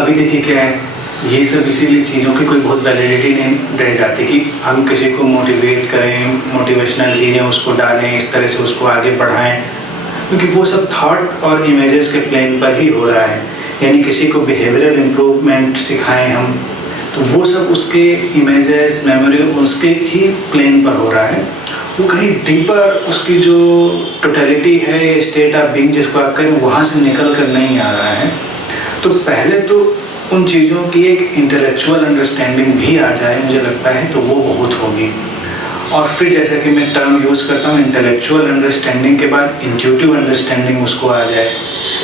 अभी देखिए क्या है, ये सब इसीलिए चीज़ों की कोई बहुत वैलिडिटी नहीं रह जाती कि हम किसी को मोटिवेट करें, मोटिवेशनल चीज़ें उसको डालें, इस तरह से उसको आगे बढ़ाएं, क्योंकि वो सब थॉट और इमेजेस के प्लेन पर ही हो रहा है। यानी किसी को बिहेवियरल इम्प्रूवमेंट सिखाएं हम, तो वो सब उसके इमेजेस, मेमोरी उसके ही प्लेन पर हो रहा है। वो कहीं डीपर उसकी जो टोटलिटी है, स्टेट ऑफ बीइंग जिसको आप कहें, वहाँ से निकल कर नहीं आ रहा है। तो पहले तो उन चीज़ों की एक इंटेलेक्चुअल अंडरस्टैंडिंग भी आ जाए, मुझे लगता है, तो वो बहुत होगी। और फिर जैसा कि मैं टर्म यूज़ करता हूँ, इंटेलेक्चुअल अंडरस्टैंडिंग के बाद इंट्यूटिव अंडरस्टैंडिंग उसको आ जाए,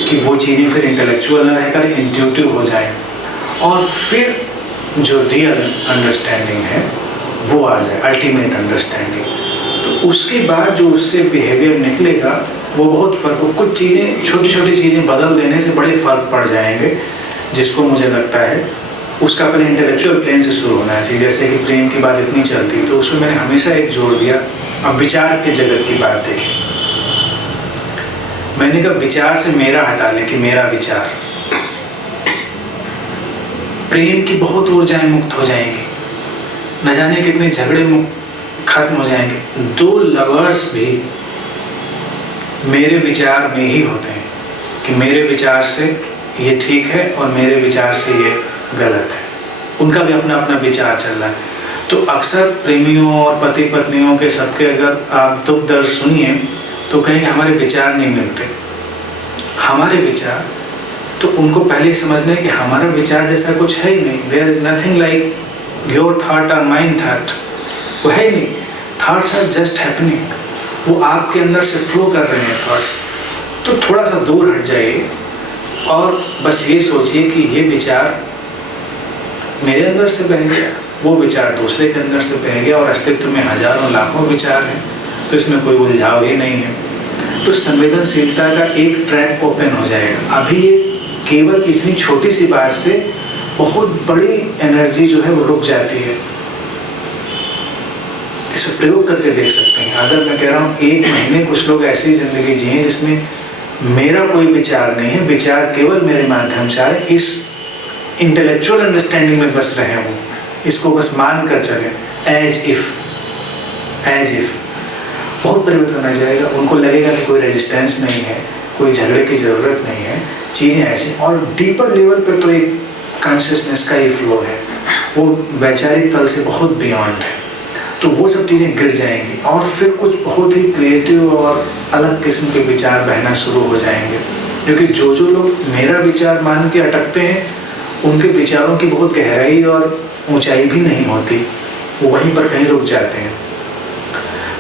कि वो चीज़ें फिर इंटेलेक्चुअल ना रहकर इंट्यूटिव हो जाए, और फिर जो रियल अंडरस्टैंडिंग है वो आ जाए, अल्टीमेट अंडरस्टैंडिंग। तो उसके बाद जो उससे बिहेवियर निकलेगा वो बहुत फ़र्क हो। कुछ चीज़ें, छोटी छोटी चीज़ें बदल देने से बड़े फ़र्क पड़ जाएंगे, जिसको मुझे लगता है उसका पहले इंटेलेक्चुअल प्लेन से शुरू होना चाहिए। जैसे कि प्रेम की बात इतनी चलती, तो उसमें मैंने हमेशा एक जोड़ दिया, अब विचार के जगत की बात देखें, मैंने कहा विचार से मेरा हटा लें कि मेरा विचार, प्रेम की बहुत ऊर्जाएं मुक्त हो जाएंगी, न जाने कितने झगड़े खत्म हो जाएंगे। दो लवर्स भी मेरे विचार में ही होते हैं कि मेरे विचार से ये ठीक है और मेरे विचार से ये गलत है, उनका भी अपना अपना विचार चल रहा है। तो अक्सर प्रेमियों और पति पत्नियों के सबके अगर आप दुख दर्द सुनिए तो कहेंगे हमारे विचार नहीं मिलते। हमारे विचार, तो उनको पहले ही समझना है कि हमारा विचार जैसा कुछ है ही नहीं। There is nothing like your thought और माइन थॉट, वो है ही नहीं। थॉट्स आर जस्ट हैपनिंग, वो आपके अंदर से फ्लो कर रहे हैं थॉट्स। तो थोड़ा सा दूर हट जाइए और बस ये सोचिए कि ये विचार मेरे अंदर से बह गया, वो विचार दूसरे के अंदर से बह गया, और अस्तित्व में हजारों लाखों विचार हैं, तो इसमें कोई उलझाव ही नहीं है। तो संवेदनशीलता का एक ट्रैक ओपन हो जाएगा। अभी ये केवल इतनी छोटी सी बात से बहुत बड़ी एनर्जी जो है वो रुक जाती है। इसमें प्रयोग करके देख सकते हैं। अगर मैं कह रहा हूँ 1 महीने कुछ लोग ऐसी जिंदगी जिए जिसमें मेरा कोई विचार नहीं है, विचार केवल मेरे माध्यम से आए, इस इंटेलेक्चुअल अंडरस्टैंडिंग में बस रहे हो, इसको बस मान कर चले, एज इफ बहुत परिवर्तन आ जाएगा। उनको लगेगा कि कोई रेजिस्टेंस नहीं है, कोई झगड़े की ज़रूरत नहीं है, चीज़ें ऐसी। और डीपर लेवल पे तो एक कॉन्शियसनेस का ही फ्लो है, वो वैचारिक तल से बहुत बियॉन्ड है। तो वो सब चीज़ें गिर जाएंगी और फिर कुछ बहुत ही क्रिएटिव और अलग किस्म के विचार बहना शुरू हो जाएंगे। क्योंकि जो लोग मेरा विचार मान के अटकते हैं, उनके विचारों की बहुत गहराई और ऊंचाई भी नहीं होती, वो वहीं पर कहीं रुक जाते हैं।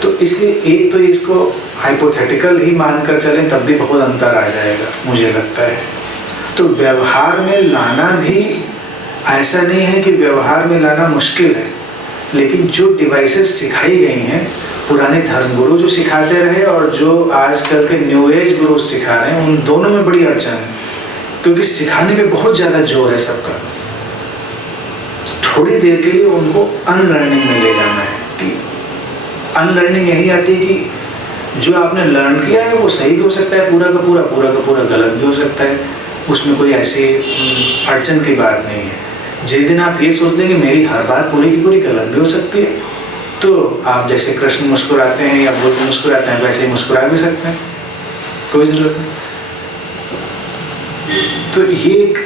तो इसलिए एक तो इसको हाइपोथेटिकल ही मानकर चलें, तब भी बहुत अंतर आ जाएगा, मुझे लगता है। तो व्यवहार में लाना भी ऐसा नहीं है कि व्यवहार में लाना मुश्किल है, लेकिन जो डिवाइसेस सिखाई गई हैं, पुराने धर्मगुरु जो सिखाते रहे और जो आजकल के न्यू एज गुरु सिखा रहे हैं, उन दोनों में बड़ी अड़चन है, क्योंकि सिखाने पे बहुत ज़्यादा जोर है सबका। थोड़ी देर के लिए उनको अनलर्निंग में ले जाना है। कि अनलर्निंग यही आती है कि जो आपने लर्न किया है वो सही भी हो सकता है, पूरा का पूरा गलत भी हो सकता है, उसमें कोई ऐसी अड़चन की बात नहीं है। जिस दिन आप ये सोच लेंगे मेरी हर बात पूरी की पूरी गलत भी हो सकती है, तो आप जैसे कृष्ण मुस्कुराते हैं या बुद्ध मुस्कुराते हैं, वैसे ही मुस्कुरा भी सकते हैं, कोई ज़रूरत नहीं। तो ये एक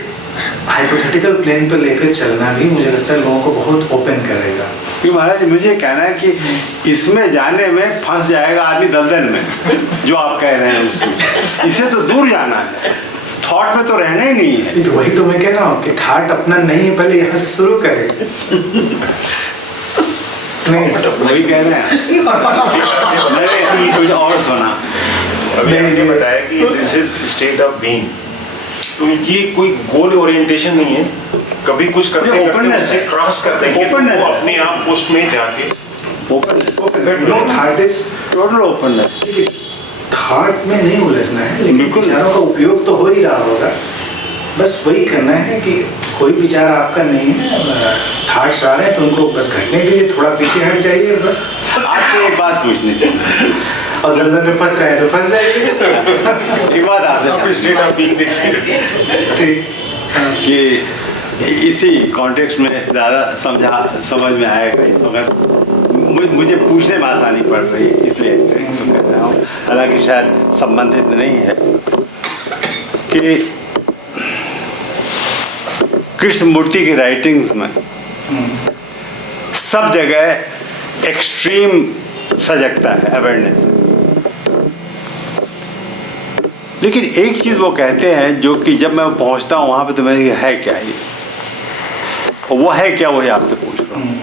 हाइपोथेटिकल प्लेन पर लेकर चलना भी मुझे लगता है लोगों को बहुत ओपन करेगा। कि महाराज मुझे कहना है कि इसमें जाने में फंस जाएगा आदमी दलदल में, जो आप कह रहे हैं उसमें। इससे तो दूर जाना है, थॉट में तो रहना ही नहीं है। तो वही तो मैं कह रहा हूँ कि थॉट अपना नहीं है, पहले यहाँ से शुरू करें। वही कह रहे हैं। मैंने कुछ और सुना, मैंने बताया कि this is state of being. तो ये कोई गोल ओरिएंटेशन नहीं है, कभी कुछ करते ओपननेस से क्रॉस कर देंगे, ओपननेस अपने आप उसमें जाके no thought is total openness. Thought में नहीं उलझना है, लेकिन विचारों का उपयोग तो हो ही रहा होगा। बस वही करना है कि कोई विचार आपका नहीं है, थॉट्स आ रहे हैं तो उनको बस घटने दीजिए, थोड़ा पीछे हट जाइए बस। आपसे एक बात पूछनी चाहिए, और दलदल में फंस रहे हैं तो फंस जाइए। एक बात आपने स्टेट ऑफ बीइंग देखिए ठीक कि इसी कॉन्टेक्स्ट में ज़्यादा समझ में आएगा इस वक्त। मुझे पूछने में आसानी पड़ रही है इसलिए इसको कह रहा हूँ, हालांकि शायद संबंधित नहीं है कि कृष्णमूर्ति की राइटिंग्स में सब जगह एक्सट्रीम सजगता है, अवेयरनेस। लेकिन एक चीज़ वो कहते हैं जो कि जब मैं पहुंचता हूँ वहाँ पे तो मैं है क्या ये, और वो है क्या वही आपसे पूछ रहा हूँ।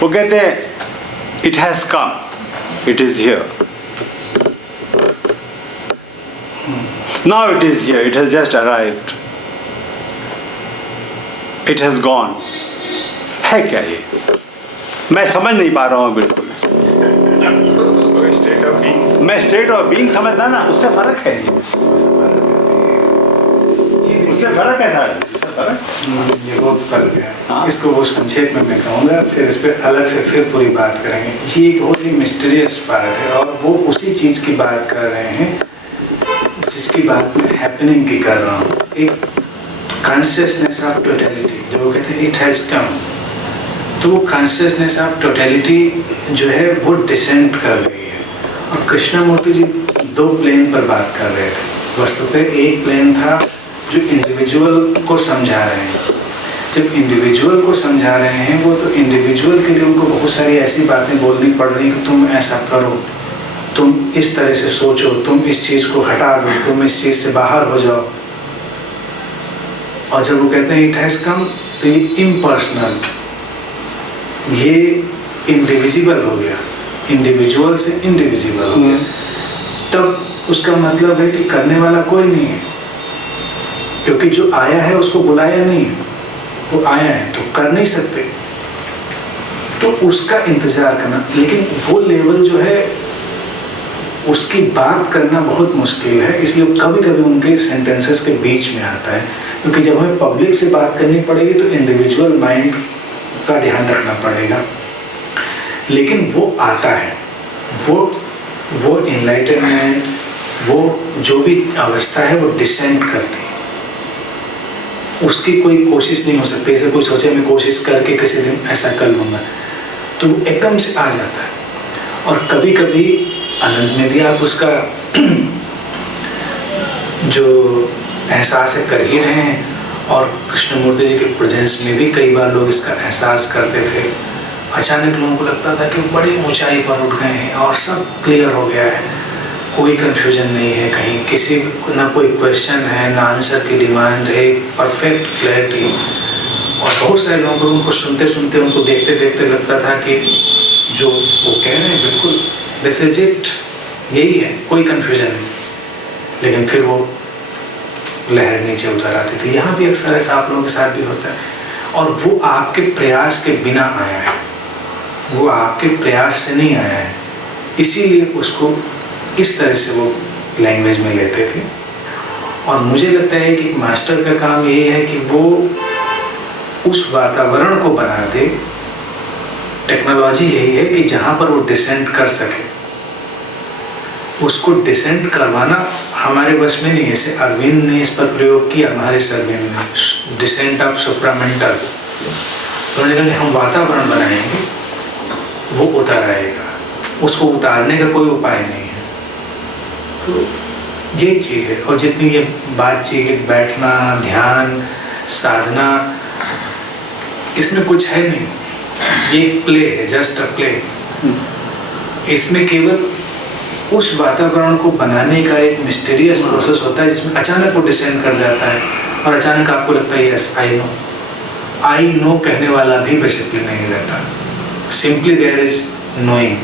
वो कहते हैं it has come, it is here, now it is here, it has just arrived, it has gone. है क्या ये, मैं समझ नहीं पा रहा हूँ बिल्कुल। स्टेट ऑफ बीइंग, मैं स्टेट ऑफ बीइंग समझना ना, उससे फर्क है ये, उससे फर्क है साहब, उससे फर्क। ये बहुत फर्क है। हाँ। इसको वो संक्षेप में मैं कहूँगा, फिर इस पर अलग से फिर पूरी बात करेंगे। ये एक बहुत ही मिस्टीरियस पार्ट है और वो उसी चीज़ की बात कर रहे हैं जिसकी बात मैं हैपनिंग की कर रहा हूँ। एक कॉन्शियसनेस ऑफ टोटलिटी, जो वो कहते हैं इट हैज़ कम, तो वो कॉन्शियसनेस ऑफ टोटलिटी जो है वो डिसेंड कर रही है। और कृष्णमूर्ति जी दो प्लेन पर बात कर रहे थे। वस्तुतः एक प्लेन था जो इंडिविजुअल को समझा रहे हैं। जब इंडिविजुअल को समझा रहे हैं वो, तो इंडिविजुअल के लिए उनको बहुत सारी ऐसी बातें बोलनी पड़ रही कि तुम ऐसा करो, तुम इस तरह से सोचो, तुम इस चीज़ को हटा दो, तुम इस चीज़ से बाहर हो जाओ। और जब वो कहते हैं इट हैज़ कम, तो ये इम्पर्सनल, ये इंडिविजिबल हो गया, इंडिविजुअल से इंडिविजिबल हो गया। तब उसका मतलब है कि करने वाला कोई नहीं है, क्योंकि जो आया है उसको बुलाया नहीं है, वो आया है तो कर नहीं सकते, तो उसका इंतजार करना। लेकिन वो लेवल जो है उसकी बात करना बहुत मुश्किल है, इसलिए कभी कभी उनके सेंटेंसेस के बीच में आता है, क्योंकि जब हमें पब्लिक से बात करनी पड़ेगी तो इंडिविजुअल माइंड का ध्यान रखना पड़ेगा। लेकिन वो आता है, वो इनलाइटनमेंट, वो जो भी अवस्था है वो डिसेंड करती है। उसकी कोई कोशिश नहीं हो सकती, ऐसे कोई सोचे मैं कोशिश करके किसी दिन ऐसा कर लूँगा, तो एकदम से आ जाता है। और कभी कभी आनंद में भी आप उसका जो एहसास है कर ही रहे हैं, और कृष्णमूर्ति जी के प्रेजेंस में भी कई बार लोग इसका एहसास करते थे। अचानक लोगों को लगता था कि बड़ी ऊंचाई पर उठ गए हैं और सब क्लियर हो गया है, कोई कंफ्यूजन नहीं है कहीं, किसी ना कोई क्वेश्चन है ना आंसर की डिमांड है, परफेक्ट क्लैरिटी। और बहुत सारे लोगों को उनको सुनते सुनते, उनको देखते देखते लगता था कि जो वो कह रहे हैं बिल्कुल दिस इज इट, यही है, कोई कंफ्यूजन नहीं। लेकिन फिर वो लहर नीचे उतर आती थी। यहाँ भी अक्सर ऐसा आप लोगों के साथ भी होता है, और वो आपके प्रयास के बिना आया है, वो आपके प्रयास से नहीं आया है, इसीलिए उसको इस तरह से वो लैंग्वेज में लेते थे। और मुझे लगता है कि मास्टर का काम यही है कि वो उस वातावरण को बना दे। टेक्नोलॉजी यही है कि जहाँ पर वो डिसेंट कर सके, उसको डिसेंट करवाना हमारे बस में नहीं है। जैसे अरविंद ने इस पर प्रयोग किया, महर्षि अरविंद ने, डिसेंट ऑफ सुप्रामेंटल। तो उन्होंने कहा कि हम वातावरण बनाएंगे, वो उतर आएगा, उसको उतारने का कोई उपाय नहीं है। तो ये चीज़ है। और जितनी ये बातचीत, बैठना, ध्यान, साधना, इसमें कुछ है नहीं, ये प्ले है, जस्ट अ प्ले। इसमें केवल उस वातावरण को बनाने का एक मिस्टीरियस प्रोसेस होता है जिसमें अचानक वो डिसेंड कर जाता है, और अचानक आपको लगता है यस आई नो कहने वाला भी बेसिकली नहीं रहता, सिंपली देयर इज नोइंग।